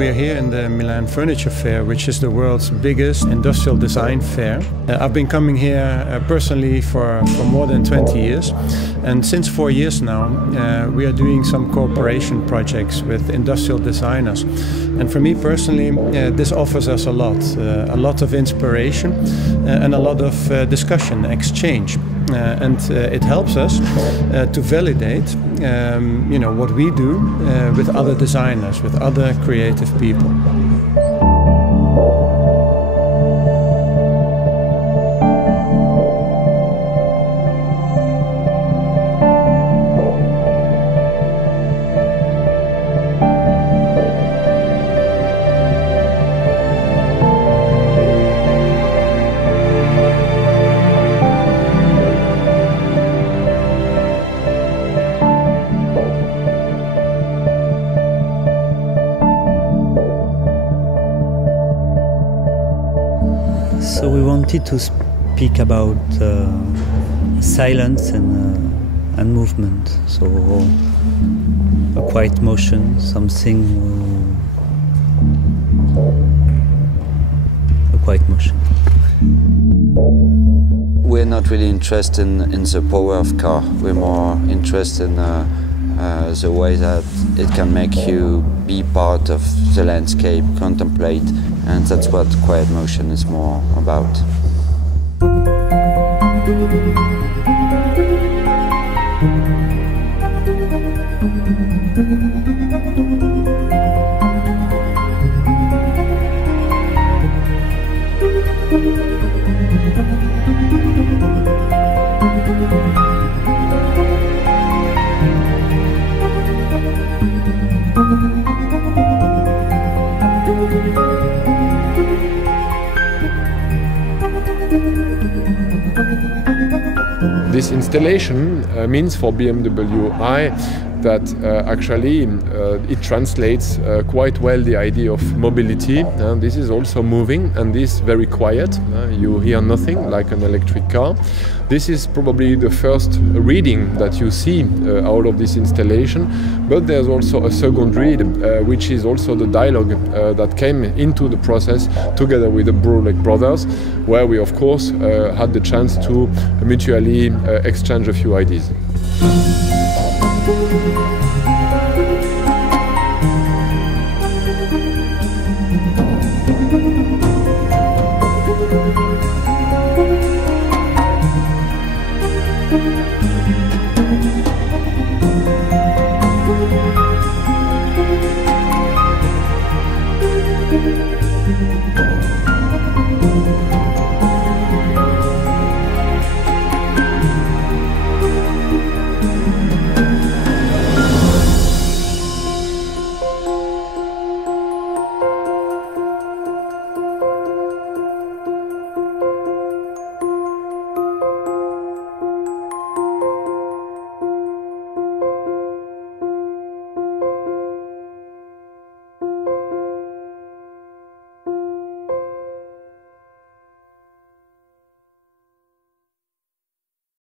we're here in the Milan Furniture Fair, which is the world's biggest industrial design fair. I've been coming here personally for more than 20 years. And since 4 years now, we are doing some cooperation projects with industrial designers. And for me personally, this offers us a lot of inspiration and a lot of discussion, exchange. And it helps us to validate what we do with other designers, with other creative people. So we wanted to speak about silence and movement. So a quiet motion, a quiet motion. We're not really interested in the power of car. We're more interested in the way that it can make you be part of the landscape, contemplate, and that's what quiet motion is more about. This installation means for BMW I that actually it translates quite well the idea of mobility. This is also moving, and this is very quiet. You hear nothing like an electric car. This is probably the first reading that you see out of this installation, but there's also a second read, which is also the dialogue that came into the process together with the Bouroullec brothers, where we of course had the chance to mutually exchange a few ideas.